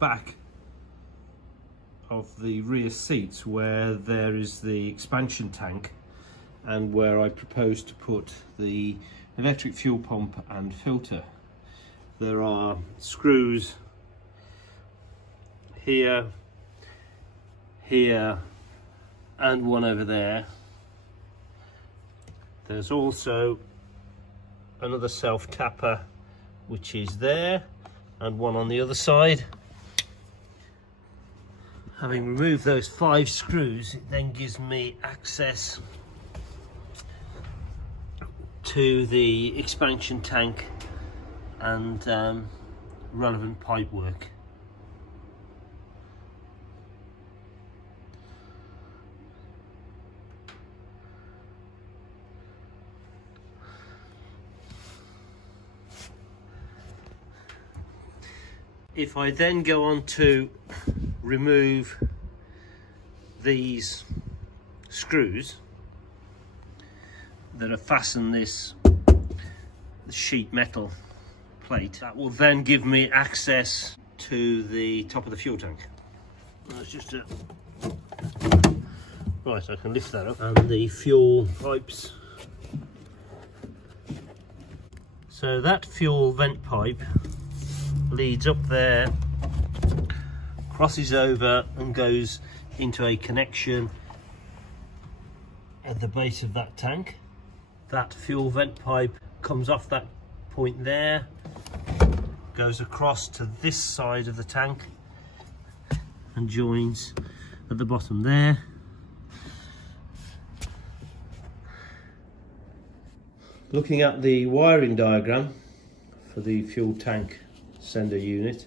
back of the rear seats where there is the expansion tank and where I propose to put the electric fuel pump and filter. There are screws here, here, and one over there. There's also another self-tapper which is there, and one on the other side. Having removed those 5 screws, it then gives me access to the expansion tank and relevant pipework. If I then go on to remove these screws that are fastened this sheet metal plate, that will then give me access to the top of the fuel tank. That's just a right, I can lift that up, and the fuel pipes. So that fuel vent pipe leads up there, crosses over and goes into a connection at the base of that tank. That fuel vent pipe comes off that point there, goes across to this side of the tank and joins at the bottom there. Looking at the wiring diagram for the fuel tank sender unit,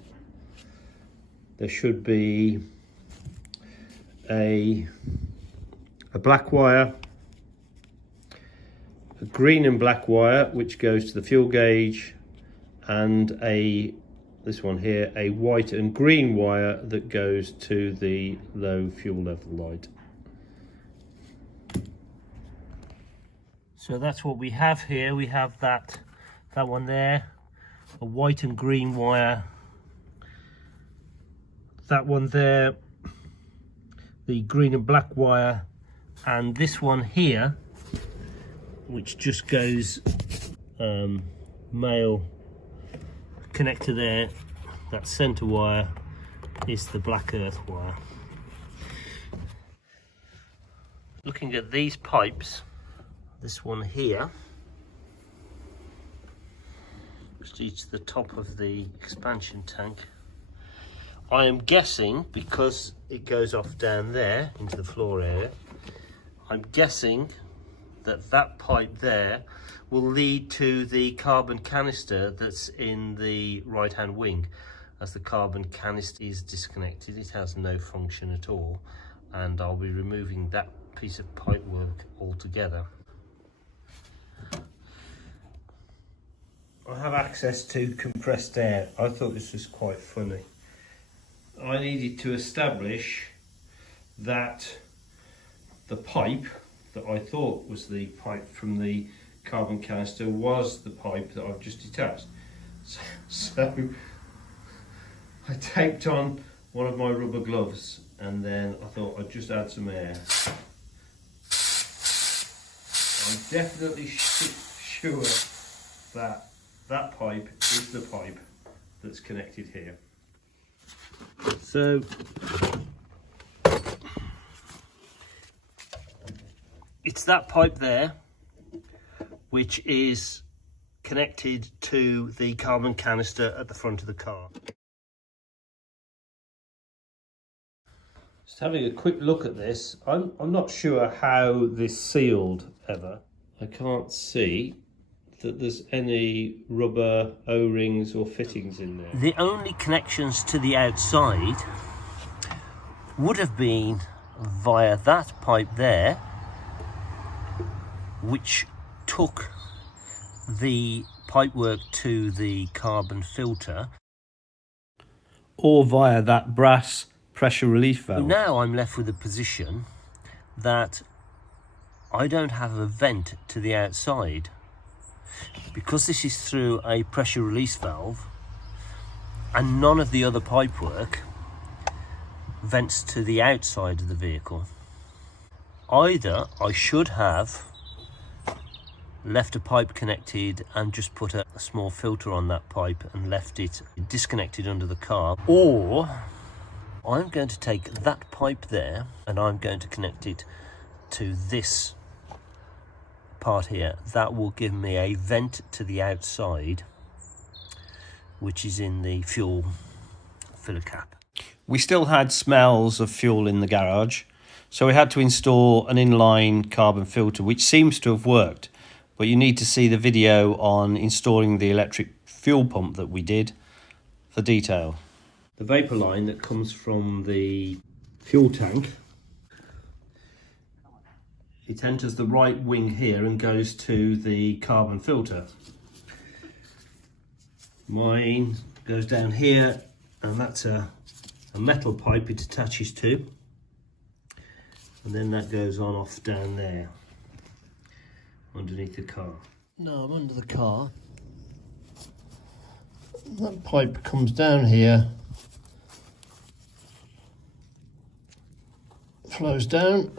there should be a black wire, a green and black wire which goes to the fuel gauge, and this one here, a white and green wire that goes to the low fuel level light. So that's what we have here. We have that one there, a white and green wire, that one there, the green and black wire, and this one here which just goes male connector there. That center wire is the black earth wire. Looking at these pipes, this one here which leads to the top of the expansion tank, I am guessing, because it goes off down there into the floor area, I'm guessing that that pipe there will lead to the carbon canister that's in the right hand wing. As the carbon canister is disconnected, it has no function at all, and I'll be removing that piece of pipe work altogether. I have access to compressed air. I thought this was quite funny. I needed to establish that the pipe that I thought was the pipe from the carbon canister was the pipe that I've just detached. So I taped on one of my rubber gloves, and then I thought I'd just add some air. I'm definitely sure that that pipe is the pipe that's connected here. So it's that pipe there which is connected to the carbon canister at the front of the car. Just having a quick look at this, I'm not sure how this sealed ever. I can't see that there's any rubber O-rings or fittings in there. The only connections to the outside would have been via that pipe there, which took the pipework to the carbon filter, or via that brass pressure relief valve. Now I'm left with a position that I don't have a vent to the outside. Because this is through a pressure release valve, and none of the other pipework vents to the outside of the vehicle. Either I should have left a pipe connected and just put a small filter on that pipe and left it disconnected under the car, or I'm going to take that pipe there and I'm going to connect it to this part here. That will give me a vent to the outside, which is in the fuel filler cap. We still had smells of fuel in the garage, so we had to install an inline carbon filter, which seems to have worked. But you need to see the video on installing the electric fuel pump that we did for detail. The vapour line that comes from the fuel tank, it enters the right wing here and goes to the carbon filter. Mine goes down here, and that's a metal pipe it attaches to, and then that goes on off down there underneath the car. Now I'm under the car. That pipe comes down here, flows down.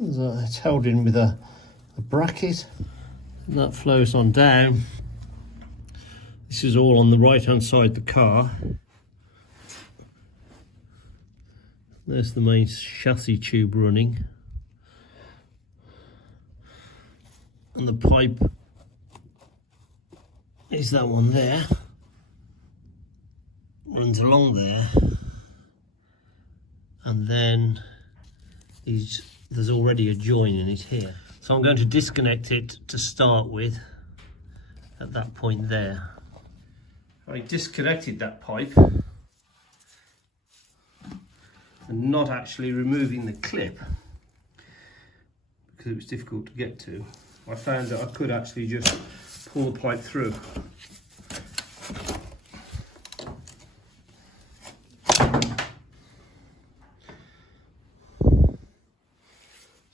It's held in with a bracket, and that flows on down. This is all on the right hand side of the car. There's the main chassis tube running, and the pipe is that one there, runs along there, and then there's already a join in it here. So I'm going to disconnect it to start with at that point there. I disconnected that pipe and not actually removing the clip because it was difficult to get to. I found that I could actually just pull the pipe through.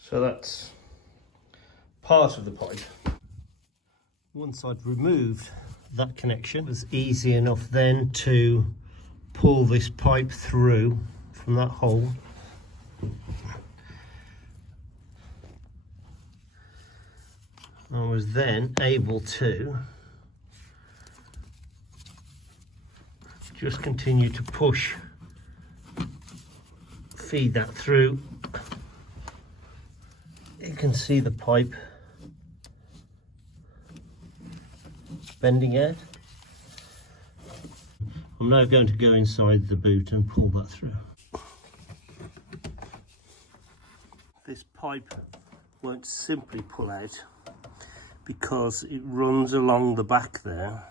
So that's part of the pipe. Once I'd removed that connection, it was easy enough then to pull this pipe through from that hole. I was then able to just continue to push, feed that through. You can see the pipe bending out. I'm now going to go inside the boot and pull that through. This pipe won't simply pull out because it runs along the back there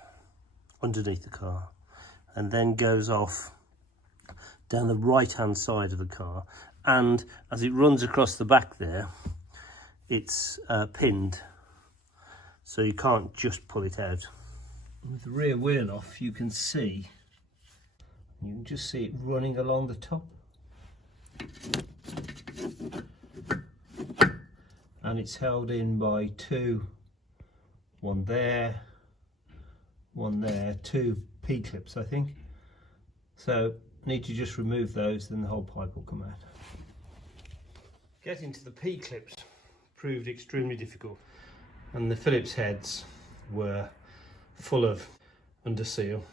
underneath the car and then goes off down the right hand side of the car, and as it runs across the back there it's pinned, so you can't just pull it out. With the rear wheel off, you can just see it running along the top, and it's held in by two, one there, two P-clips I think. So I need to just remove those, then the whole pipe will come out. Getting to the P-clips proved extremely difficult, and the Phillips heads were full of under seal.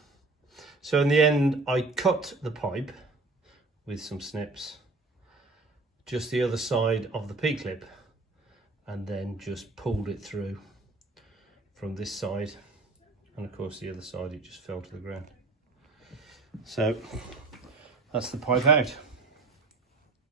So in the end I cut the pipe with some snips, just the other side of the P-clip, and then just pulled it through from this side, and of course the other side it just fell to the ground. So that's the pipe out.